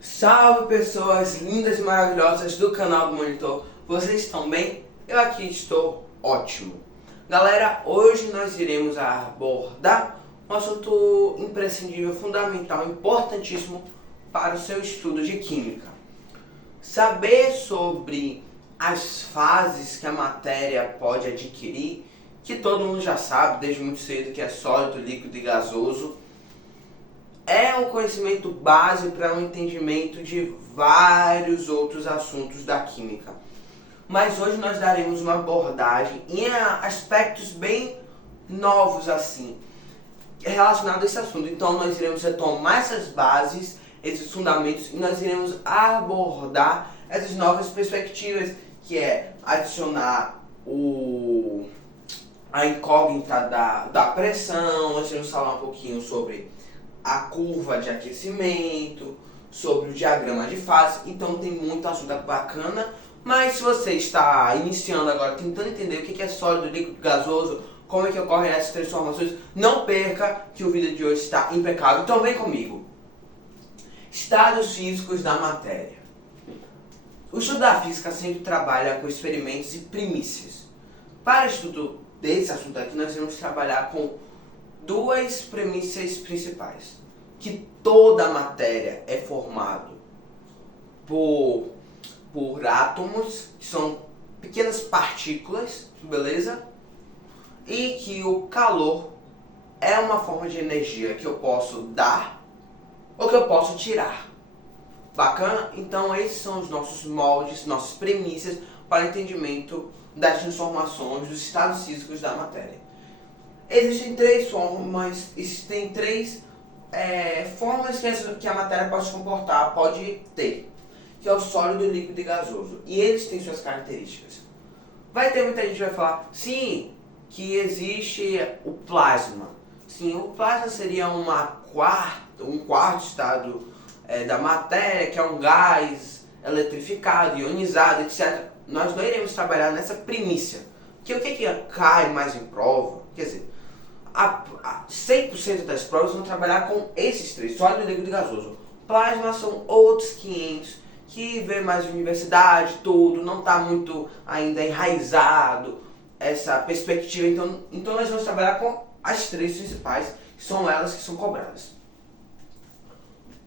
Salve pessoas lindas e maravilhosas do canal do Monitor, vocês estão bem? Eu aqui estou ótimo. Galera, hoje nós iremos abordar um assunto imprescindível, fundamental, importantíssimo para o seu estudo de Química. Saber sobre as fases que a matéria pode adquirir, que todo mundo já sabe desde muito cedo, que é sólido, líquido e gasoso. É um conhecimento base para o entendimento de vários outros assuntos da química. Mas hoje nós daremos uma abordagem em aspectos bem novos assim, relacionados a esse assunto. Então nós iremos retomar essas bases, esses fundamentos, e nós iremos abordar essas novas perspectivas, que é adicionar a incógnita da pressão. Nós iremos falar um pouquinho sobre a curva de aquecimento, sobre o diagrama de fase. Então tem muito assunto bacana. Mas se você está iniciando agora, tentando entender o que é sólido, líquido, gasoso, como é que ocorrem essas transformações, não perca que o vídeo de hoje está impecável. Então vem comigo. Estados físicos da matéria. O estudo da física sempre trabalha com experimentos e primícias. Para o estudo desse assunto aqui, nós vamos trabalhar com duas premissas principais: que toda a matéria é formada por átomos, que são pequenas partículas, beleza? E que o calor é uma forma de energia que eu posso dar ou que eu posso tirar. Bacana? Então esses são os nossos moldes, nossas premissas para o entendimento das transformações dos estados físicos da matéria. Existem três formas que a matéria pode se comportar, pode ter, que é o sólido, líquido e gasoso. E eles têm suas características. Vai ter muita gente que vai falar, sim, que existe o plasma. Sim, o plasma seria um quarto estado da matéria, que é um gás eletrificado, ionizado, etc. Nós não iremos trabalhar nessa primícia. Que o que cai mais em prova, quer dizer, 100% das provas vão trabalhar com esses três, sólido, líquido e gasoso. Plasma são outros 500, que vê mais universidade, tudo, não está muito ainda enraizado essa perspectiva. Então nós vamos trabalhar com as três principais, que são elas que são cobradas: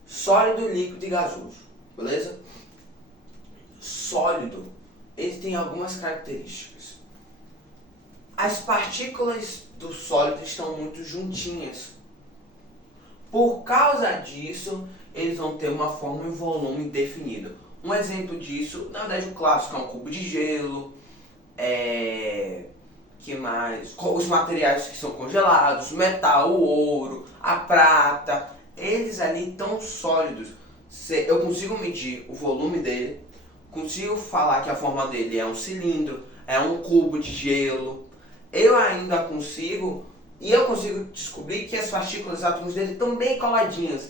sólido, líquido e gasoso, beleza? Sólido, ele tem algumas características. As partículas do sólido estão muito juntinhas. Por causa disso, eles vão ter uma forma e volume definido. Um exemplo disso, na verdade o clássico, é um cubo de gelo, que mais? Os materiais que são congelados, o metal, o ouro, a prata, eles ali estão sólidos. Eu consigo medir o volume dele, consigo falar que a forma dele é um cilindro, é um cubo de gelo. Eu consigo descobrir que as partículas, os átomos dele estão bem coladinhas.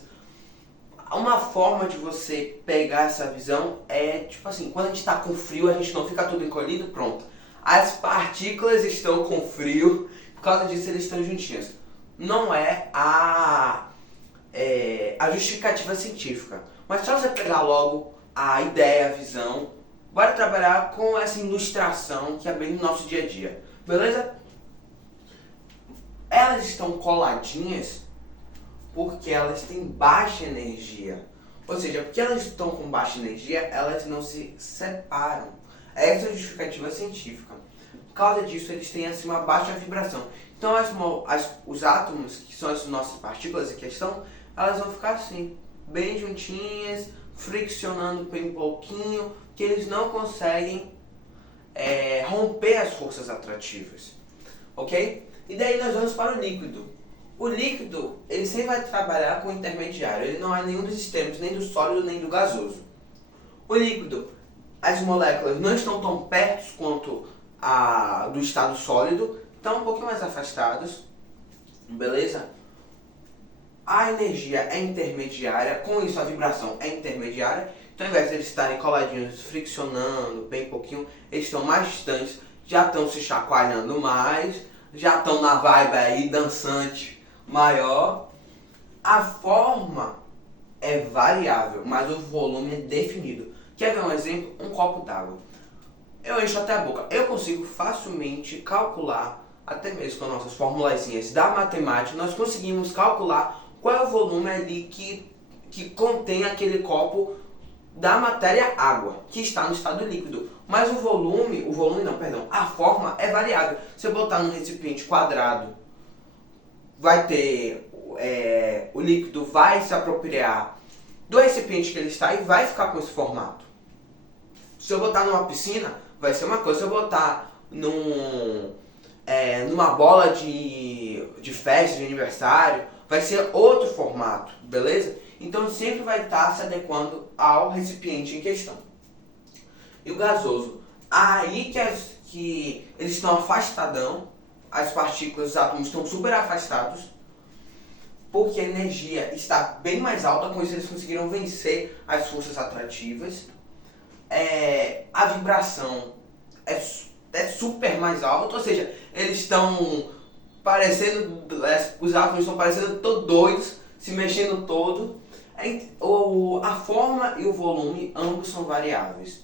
Uma forma de você pegar essa visão é, tipo assim, quando a gente está com frio, a gente não fica tudo encolhido, pronto. As partículas estão com frio, por causa disso eles estão juntinhos. Não é a justificativa científica, mas só você pegar logo a ideia, a visão. Bora trabalhar com essa ilustração que é bem no nosso dia a dia, beleza? Elas estão coladinhas porque elas têm baixa energia. Ou seja, porque elas estão com baixa energia, elas não se separam. Essa é a justificativa científica. Por causa disso, eles têm assim uma baixa vibração. Então os átomos, que são as nossas partículas em questão, elas vão ficar assim, bem juntinhas, friccionando bem pouquinho, que eles não conseguem romper as forças atrativas. Ok? E daí nós vamos para o líquido. O líquido, ele sempre vai trabalhar com o intermediário. Ele não é nenhum dos extremos, nem do sólido, nem do gasoso. O líquido, as moléculas não estão tão perto quanto do estado sólido, estão um pouquinho mais afastados, beleza? A energia é intermediária, com isso a vibração é intermediária. Então, ao invés de eles estarem coladinhos, friccionando bem pouquinho, eles estão mais distantes, já estão se chacoalhando mais, já estão na vibe aí dançante maior. A forma é variável, mas o volume é definido. Quer ver um exemplo? Um copo d'água. Eu encho até a boca. Eu consigo facilmente calcular, até mesmo com nossas formulazinhas da matemática, nós conseguimos calcular qual é o volume ali que contém aquele copo da matéria água, que está no estado líquido. Mas o volume não, perdão, a forma é variável. Se eu botar num recipiente quadrado, vai ter, o líquido vai se apropriar do recipiente que ele está e vai ficar com esse formato. Se eu botar numa piscina, vai ser uma coisa. Se eu botar numa bola de festa, de aniversário, vai ser outro formato, beleza? Então sempre vai estar se adequando ao recipiente em questão. E o gasoso, aí que eles estão afastadão, as partículas, os átomos estão super afastados, porque a energia está bem mais alta, com isso eles conseguiram vencer as forças atrativas. A vibração é super mais alta, ou seja, eles estão parecendo, os átomos estão parecendo todos doidos, se mexendo todo. A forma e o volume, ambos são variáveis.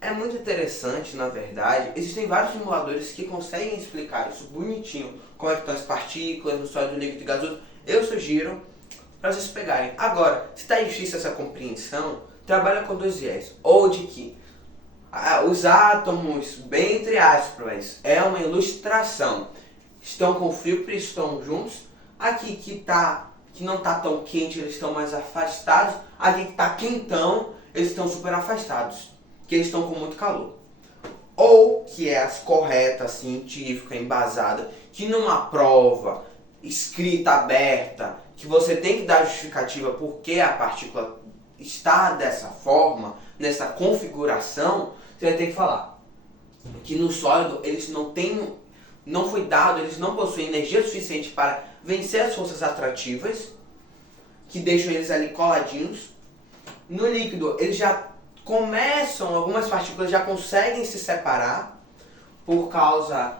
É muito interessante, na verdade, existem vários simuladores que conseguem explicar isso bonitinho, como é que estão as partículas no sólido, líquido e gasoso. Eu sugiro para vocês pegarem. Agora, se está difícil essa compreensão, trabalha com dois viés. Ou de que os átomos, bem entre aspas, é uma ilustração. Estão com frio, porque estão juntos. Aqui que não está tão quente, eles estão mais afastados. Aqui que está quentão, eles estão super afastados, que eles estão com muito calor. Ou que é as corretas, científica, embasada, que numa prova escrita, aberta, que você tem que dar justificativa porque a partícula está dessa forma, nessa configuração, você vai ter que falar que no sólido eles não foi dado, eles não possuem energia suficiente para vencer as forças atrativas, que deixam eles ali coladinhos. No líquido, eles já começam, algumas partículas já conseguem se separar, por causa,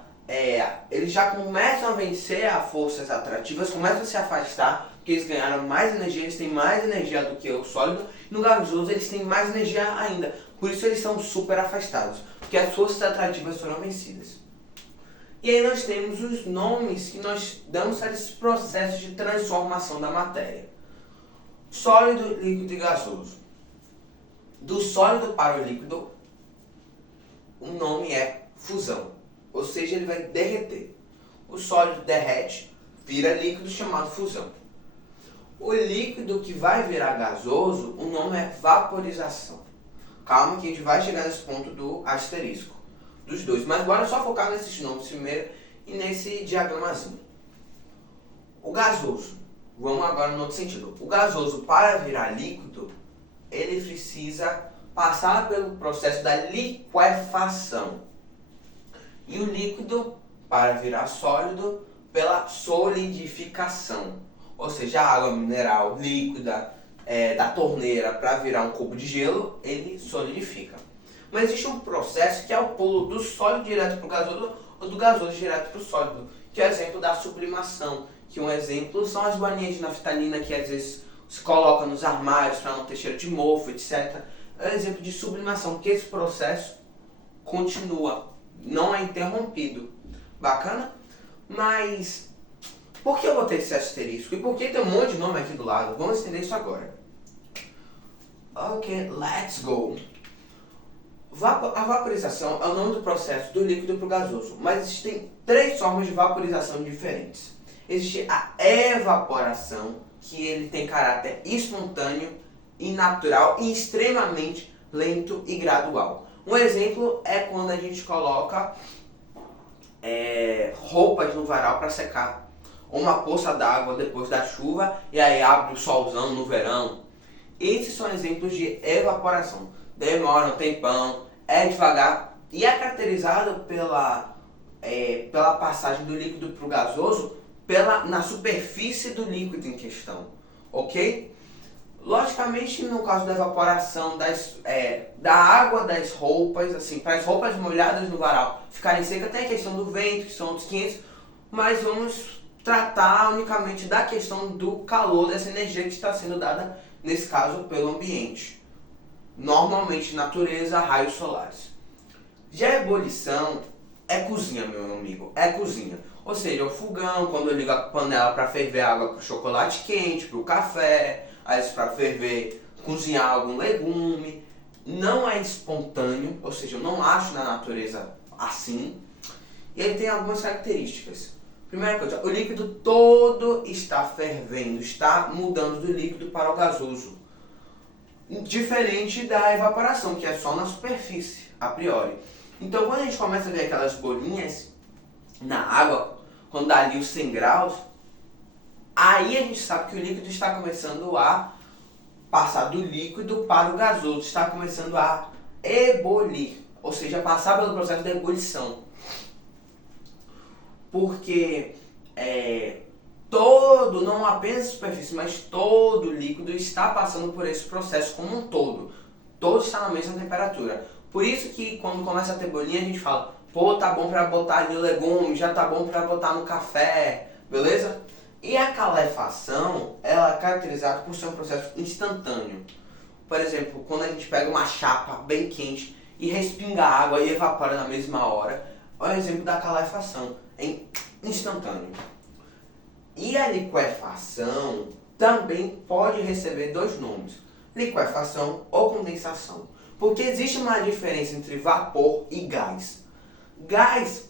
eles já começam a vencer as forças atrativas, começam a se afastar, porque eles ganharam mais energia, eles têm mais energia do que o sólido. No gasoso, eles têm mais energia ainda, por isso eles são super afastados, porque as forças atrativas foram vencidas. E aí nós temos os nomes que nós damos a esses processos de transformação da matéria. Sólido, líquido e gasoso. Do sólido para o líquido, o nome é fusão, ou seja, ele vai derreter. O sólido derrete, vira líquido, chamado fusão. O líquido que vai virar gasoso, o nome é vaporização. Calma que a gente vai chegar nesse ponto do asterisco, dos dois. Mas bora só focar nesses nomes primeiro e nesse diagramazinho. O gasoso, vamos agora no outro sentido. O gasoso, para virar líquido, ele precisa passar pelo processo da liquefação. E o líquido, para virar sólido, pela solidificação. Ou seja, a água mineral líquida da torneira para virar um cubo de gelo, ele solidifica. Mas existe um processo que é o pulo do sólido direto para o gasoso ou do gasoso direto para o sólido, que é o exemplo da sublimação. Que um exemplo são as balinhas de naftalina que às vezes se coloca nos armários para não ter cheiro de mofo, etc. É um exemplo de sublimação, porque esse processo continua, não é interrompido. Bacana? Mas por que eu botei esse asterisco? E por que tem um monte de nome aqui do lado? Vamos entender isso agora. Ok, let's go. A vaporização é o nome do processo do líquido para o gasoso, mas existem três formas de vaporização diferentes. Existe a evaporação, que ele tem caráter espontâneo e natural e extremamente lento e gradual. Um exemplo é quando a gente coloca roupas no varal para secar, ou uma poça d'água depois da chuva e aí abre o solzão no verão. Esses são exemplos de evaporação. Demora um tempão, é devagar e é caracterizado pela passagem do líquido para o gasoso na superfície do líquido em questão, ok? Logicamente, no caso da evaporação da água das roupas, assim, para as roupas molhadas no varal ficarem secas, tem a questão do vento, que são outros 500, mas vamos tratar unicamente da questão do calor, dessa energia que está sendo dada, nesse caso, pelo ambiente. Normalmente, natureza, raios solares. Já a ebulição é cozinha, meu amigo, é cozinha. Ou seja, o fogão, quando eu ligo a panela para ferver água para o chocolate quente, para o café, às vezes para ferver, cozinhar algum legume. Não é espontâneo, ou seja, eu não acho na natureza assim. E ele tem algumas características. Primeira coisa, o líquido todo está fervendo, está mudando do líquido para o gasoso. Diferente da evaporação, que é só na superfície, a priori. Então, quando a gente começa a ver aquelas bolinhas na água, quando dá ali os 100 graus, aí a gente sabe que o líquido está começando a passar do líquido para o gasoso, está começando a ebulir, ou seja, passar pelo processo de ebulição. Porque todo, não apenas a superfície, mas todo o líquido está passando por esse processo como um todo. Todo está na mesma temperatura. Por isso que quando começa a ter bolinha a gente fala, pô, tá bom para botar ali o legume, já tá bom para botar no café, beleza? E a calefação, ela é caracterizada por ser um processo instantâneo. Por exemplo, quando a gente pega uma chapa bem quente e respinga água e evapora na mesma hora, é o exemplo da calefação, é instantâneo. E a liquefação também pode receber dois nomes, liquefação ou condensação. Porque existe uma diferença entre vapor e gás. Gás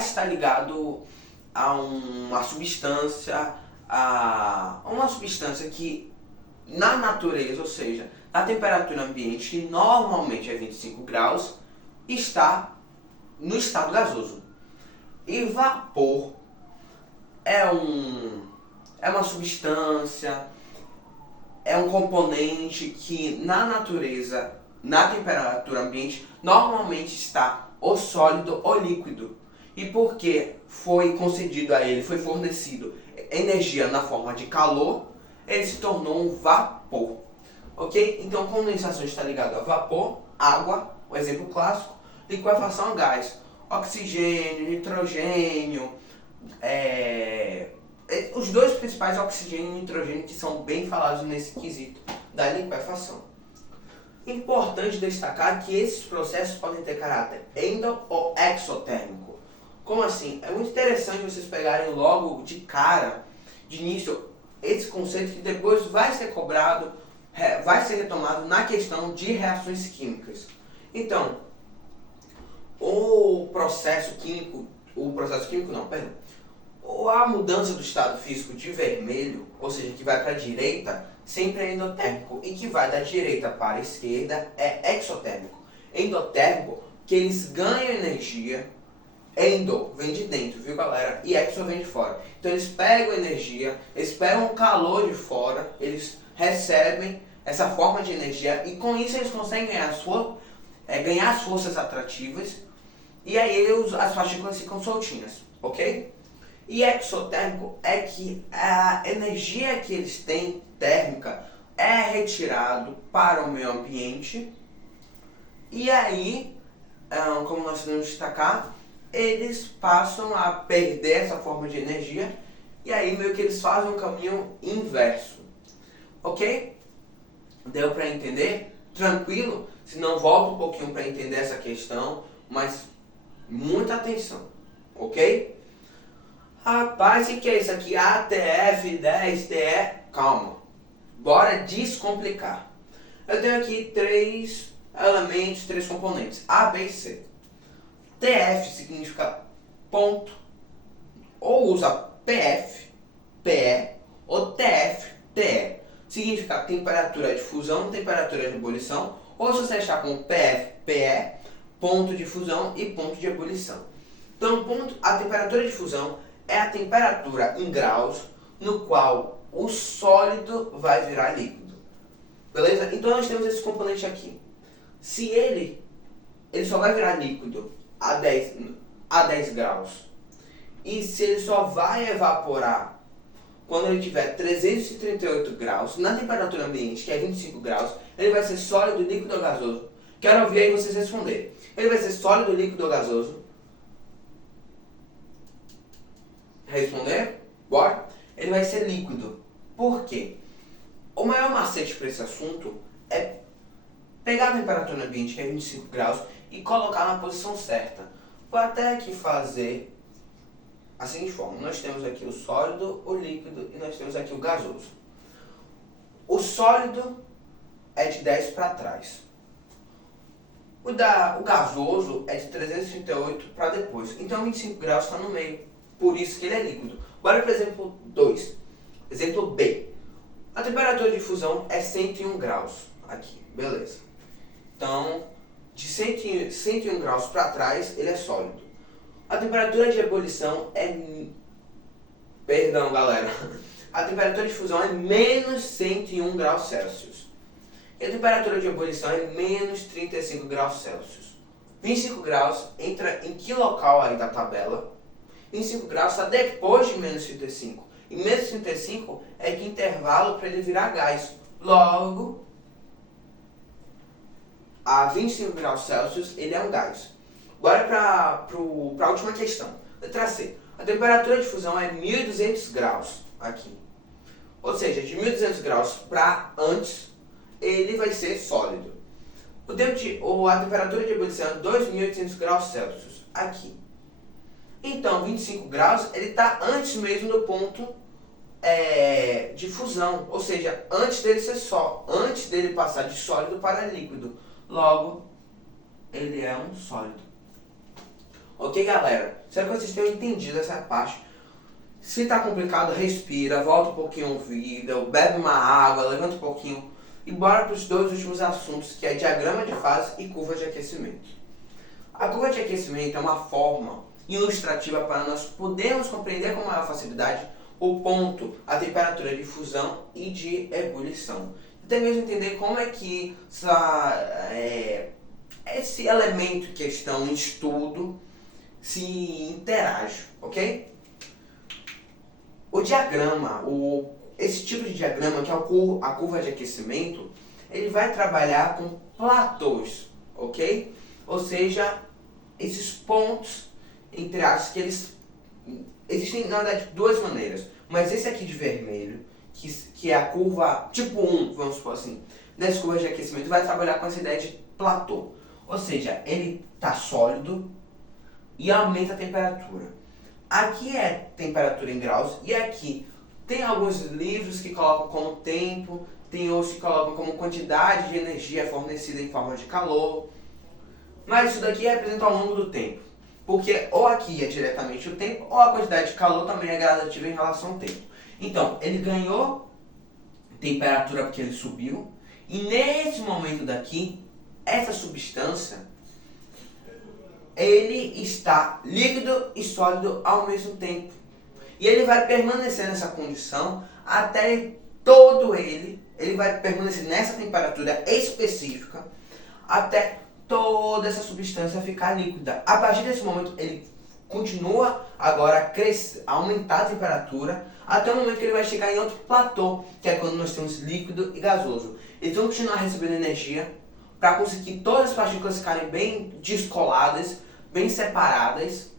está ligado a uma substância, que na natureza, ou seja, na temperatura ambiente, que normalmente é 25 graus, está no estado gasoso. E vapor é uma substância, é um componente que na natureza, na temperatura ambiente, normalmente está ou sólido ou líquido. E porque foi concedido a ele, foi fornecido energia na forma de calor, ele se tornou um vapor. Ok? Então condensação está ligado a vapor, água, o exemplo clássico, liquefação a gás, oxigênio, nitrogênio, os dois principais, oxigênio e nitrogênio, que são bem falados nesse quesito da liquefação. Importante destacar que esses processos podem ter caráter endo ou exotérmico. Como assim? É muito interessante vocês pegarem logo de cara, de início, esse conceito que depois vai ser cobrado, vai ser retomado na questão de reações químicas. Então, a mudança do estado físico de vermelho, ou seja, que vai para a direita, sempre é endotérmico, e que vai da direita para a esquerda é exotérmico. Endotérmico, que eles ganham energia, endo vem de dentro, viu galera? E exo vem de fora. Então eles pegam energia, eles pegam o calor de fora, eles recebem essa forma de energia e com isso eles conseguem ganhar as forças atrativas e aí as partículas ficam soltinhas, ok? E exotérmico é que a energia que eles têm térmica é retirado para o meio ambiente e aí, como nós podemos destacar, eles passam a perder essa forma de energia e aí meio que eles fazem um caminho inverso, ok? Deu para entender? Tranquilo? Se não, volta um pouquinho para entender essa questão, mas muita atenção, ok? Rapaz, o que é isso aqui? ATF, 10, TE, calma. Bora descomplicar. Eu tenho aqui três elementos, três componentes, A, B e C. TF significa ponto, ou usa PF, PE, ou TF, TE. Significa temperatura de fusão, temperatura de ebulição, ou se você achar com PF, PE, ponto de fusão e ponto de ebulição. Então, a temperatura de fusão é a temperatura em graus no qual o sólido vai virar líquido. Beleza? Então nós temos esse componente aqui. Se ele só vai virar líquido a 10 graus. E se ele só vai evaporar quando ele tiver 338 graus, na temperatura ambiente, que é 25 graus, ele vai ser sólido, líquido ou gasoso? Quero ouvir aí vocês responderem. Ele vai ser sólido, líquido ou gasoso? responder? Bora? Ele vai ser líquido. Por quê? O maior macete para esse assunto é pegar a temperatura ambiente, que é 25 graus, e colocar na posição certa. Vou até aqui fazer a seguinte forma. Nós temos aqui o sólido, o líquido e nós temos aqui o gasoso. O sólido é de 10 para trás. O gasoso é de 338 para depois. Então 25 graus está no meio. Por isso que ele é líquido. Bora para o exemplo 2. Exemplo B. A temperatura de fusão é 101 graus. Aqui, beleza. Então, de 101 graus para trás, ele é sólido. A temperatura de ebulição é... Perdão, galera. A temperatura de fusão é menos 101 graus Celsius. E a temperatura de ebulição é menos 35 graus Celsius. 25 graus entra em que local aí da tabela? 25 graus está depois de menos 35. E menos 35 é que intervalo para ele virar gás. Logo, a 25 graus Celsius ele é um gás. Agora para a última questão. Letra C. A temperatura de fusão é 1200 graus. Aqui. Ou seja, de 1200 graus para antes, ele vai ser sólido. A temperatura de ebulição é 2800 graus Celsius. Aqui. Então, 25 graus, ele está antes mesmo do ponto de fusão. Ou seja, antes dele passar de sólido para líquido. Logo, ele é um sólido. Ok, galera? Espero que vocês tenham entendido essa parte. Se está complicado, respira, volta um pouquinho o vídeo, bebe uma água, levanta um pouquinho e bora para os dois últimos assuntos, que é diagrama de fase e curva de aquecimento. A curva de aquecimento é uma forma ilustrativa para nós podermos compreender com maior facilidade o ponto, a temperatura de fusão e de ebulição. Até mesmo entender como é que esse elemento que estão em estudo se interage, ok? O diagrama, esse tipo de diagrama, que é a curva de aquecimento, ele vai trabalhar com platôs, ok? Ou seja, esses pontos, entre aspas, que eles... Existem, na verdade, duas maneiras. Mas esse aqui de vermelho, que é a curva tipo 1, vamos supor assim, nessa curva de aquecimento, vai trabalhar com essa ideia de platô. Ou seja, ele está sólido e aumenta a temperatura. Aqui é temperatura em graus e aqui tem alguns livros que colocam como tempo, tem outros que colocam como quantidade de energia fornecida em forma de calor. Mas isso daqui representa ao longo do tempo. Porque ou aqui é diretamente o tempo, ou a quantidade de calor também é gradativa em relação ao tempo. Então, ele ganhou temperatura porque ele subiu. E nesse momento daqui, essa substância, ele está líquido e sólido ao mesmo tempo. E ele vai permanecer nessa condição até ele vai permanecer nessa temperatura específica até toda essa substância ficar líquida. A partir desse momento, ele continua agora a aumentar a temperatura até o momento que ele vai chegar em outro platô, que é quando nós temos líquido e gasoso. Eles vão continuar recebendo energia para conseguir todas as partículas ficarem bem descoladas, bem separadas,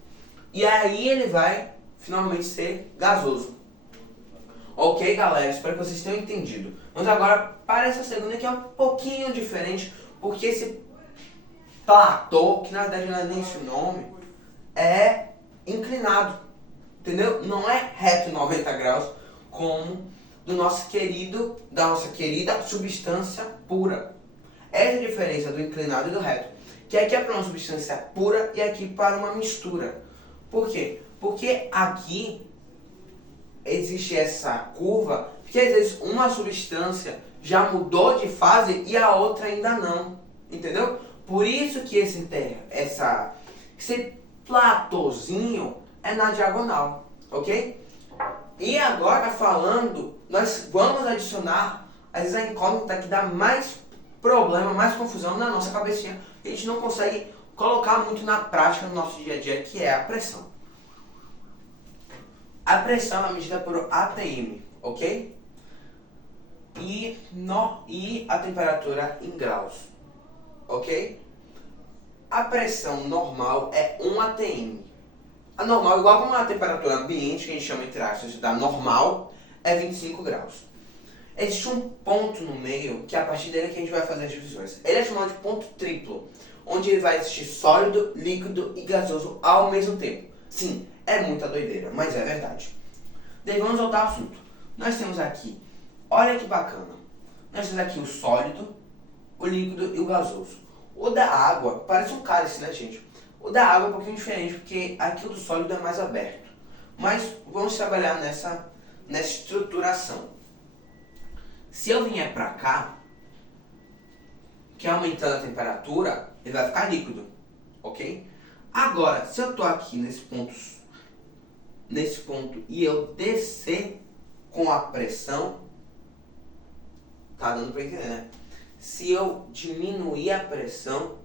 e aí ele vai finalmente ser gasoso. Ok, galera? Espero que vocês tenham entendido. Vamos agora para essa segunda, que é um pouquinho diferente, porque esse platô, que na verdade não é nem esse nome, é inclinado, entendeu? Não é reto 90 graus como da nossa querida substância pura. Essa é a diferença do inclinado e do reto, que aqui é para uma substância pura e aqui para uma mistura. Por quê? Porque aqui existe essa curva, porque às vezes uma substância já mudou de fase e a outra ainda não, entendeu? Por isso que esse platôzinho é na diagonal, ok? E agora falando, nós vamos adicionar essa incógnita que dá mais problema, mais confusão na nossa cabecinha. A gente não consegue colocar muito na prática no nosso dia a dia, que é a pressão. A pressão é medida por ATM, ok? E a temperatura em graus, ok? A pressão normal é 1 ATM. A normal, igual como a temperatura ambiente, que a gente chama entre aspas da normal, é 25 graus. Existe um ponto no meio, que é a partir dele que a gente vai fazer as divisões. Ele é chamado de ponto triplo, onde ele vai existir sólido, líquido e gasoso ao mesmo tempo. Sim, é muita doideira, mas é verdade. Daí vamos voltar ao assunto. Nós temos aqui, olha que bacana, nós temos aqui o sólido, o líquido e o gasoso. O da água, parece um cálice, né, gente? O da água é um pouquinho diferente, porque aqui o do sólido é mais aberto. Mas vamos trabalhar nessa estruturação. Se eu vier para cá, que é aumentando a temperatura, ele vai ficar líquido, ok? Agora, se eu estou aqui nesse ponto e eu descer com a pressão, tá dando para entender, né? Se eu diminuir a pressão,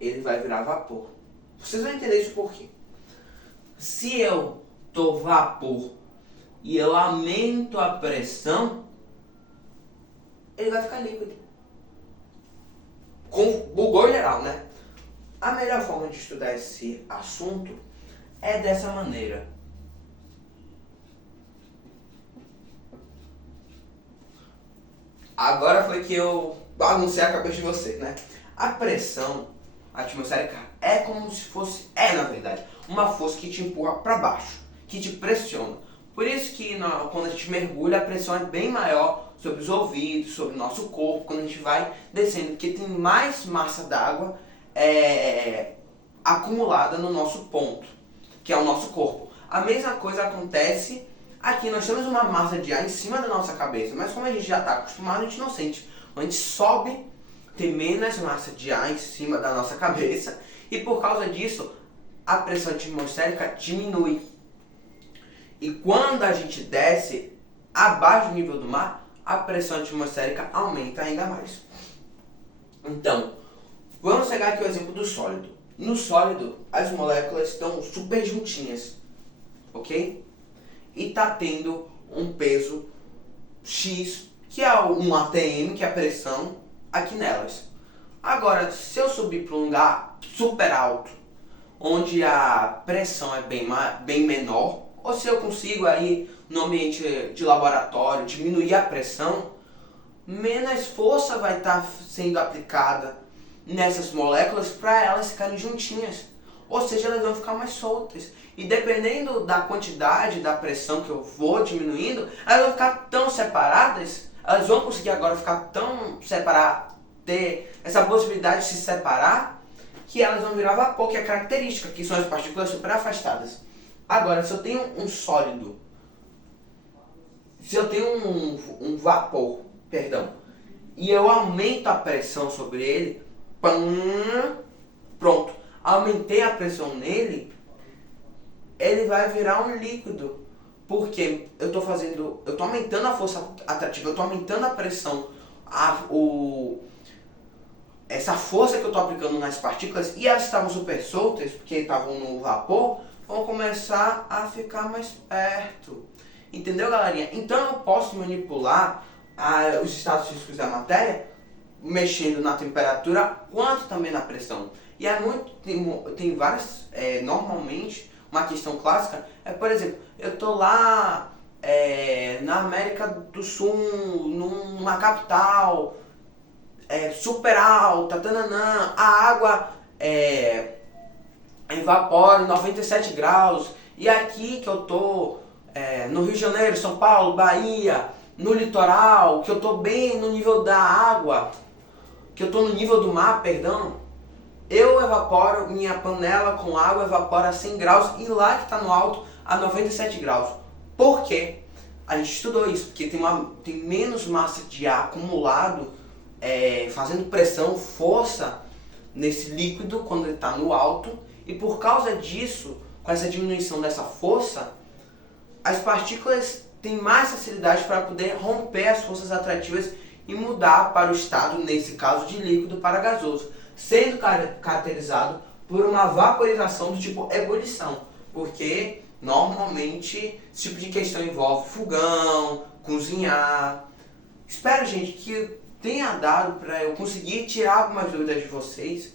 ele vai virar vapor. Vocês vão entender isso por quê? Se eu tô vapor e eu aumento a pressão, ele vai ficar líquido. Bugou geral, né? A melhor forma de estudar esse assunto é dessa maneira. Agora foi que eu baguncei a cabeça de vocês, né? A pressão atmosférica é como se fosse, na verdade, uma força que te empurra para baixo, que te pressiona. Por isso que quando a gente mergulha, a pressão é bem maior sobre os ouvidos, sobre o nosso corpo, quando a gente vai descendo, porque tem mais massa d'água acumulada no nosso ponto, que é o nosso corpo. A mesma coisa acontece aqui, nós temos uma massa de ar em cima da nossa cabeça, mas como a gente já está acostumado, a gente não sente. Quando a gente sobe, tem menos massa de ar em cima da nossa cabeça, e por causa disso, a pressão atmosférica diminui. E quando a gente desce abaixo do nível do mar, a pressão atmosférica aumenta ainda mais. Então, vamos pegar aqui o exemplo do sólido. No sólido, as moléculas estão super juntinhas, ok? E está tendo um peso X, que é um atm, que é a pressão, aqui nelas. Agora, se eu subir para um lugar super alto, onde a pressão é bem menor, ou se eu consigo aí no ambiente de laboratório diminuir a pressão, menos força vai estar sendo aplicada nessas moléculas para elas ficarem juntinhas. Ou seja, elas vão ficar mais soltas. E dependendo da quantidade da pressão que eu vou diminuindo, elas vão ficar tão separadas, elas vão conseguir agora ficar tão separadas, ter essa possibilidade de se separar, que elas vão virar vapor, que é característica, que são as partículas super afastadas. Agora, se eu tenho um sólido, se eu tenho um vapor, e eu aumento a pressão sobre ele, pronto, aumentei a pressão nele, ele vai virar um líquido, porque eu estou aumentando a força atrativa, eu estou aumentando a pressão, essa força que eu estou aplicando nas partículas, e elas estavam super soltas, porque estavam no vapor, vão começar a ficar mais perto. Entendeu, galerinha? Então eu posso manipular os estados físicos da matéria, mexendo na temperatura, quanto também na pressão. E tem várias, normalmente, uma questão clássica é, por exemplo, eu estou lá na América do Sul, numa capital super alta, tananã, a água evapora em 97 graus, e aqui que eu estou no Rio de Janeiro, São Paulo, Bahia, no litoral, que eu estou bem no nível da água, que eu estou no nível do mar, perdão, eu evaporo, minha panela com água evapora a 100 graus e lá que está no alto a 97 graus. Por quê? A gente estudou isso, porque tem menos massa de ar acumulado, fazendo pressão, força nesse líquido quando ele está no alto, e por causa disso, com essa diminuição dessa força, as partículas têm mais facilidade para poder romper as forças atrativas e mudar para o estado, nesse caso, de líquido para gasoso, sendo caracterizado por uma vaporização do tipo ebulição, porque normalmente esse tipo de questão envolve fogão, cozinhar. Espero, gente, que tenha dado para eu conseguir tirar algumas dúvidas de vocês.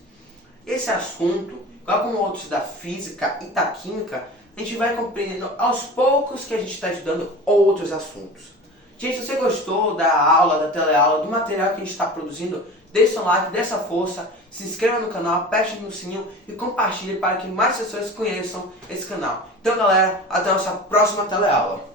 Esse assunto igual como outros da física e da química, a gente vai compreendendo aos poucos que a gente está estudando outros assuntos. Gente, se você gostou da aula, da teleaula, do material que a gente está produzindo, deixe um like, dê essa força, se inscreva no canal, aperte no sininho e compartilhe para que mais pessoas conheçam esse canal. Então galera, até a nossa próxima teleaula.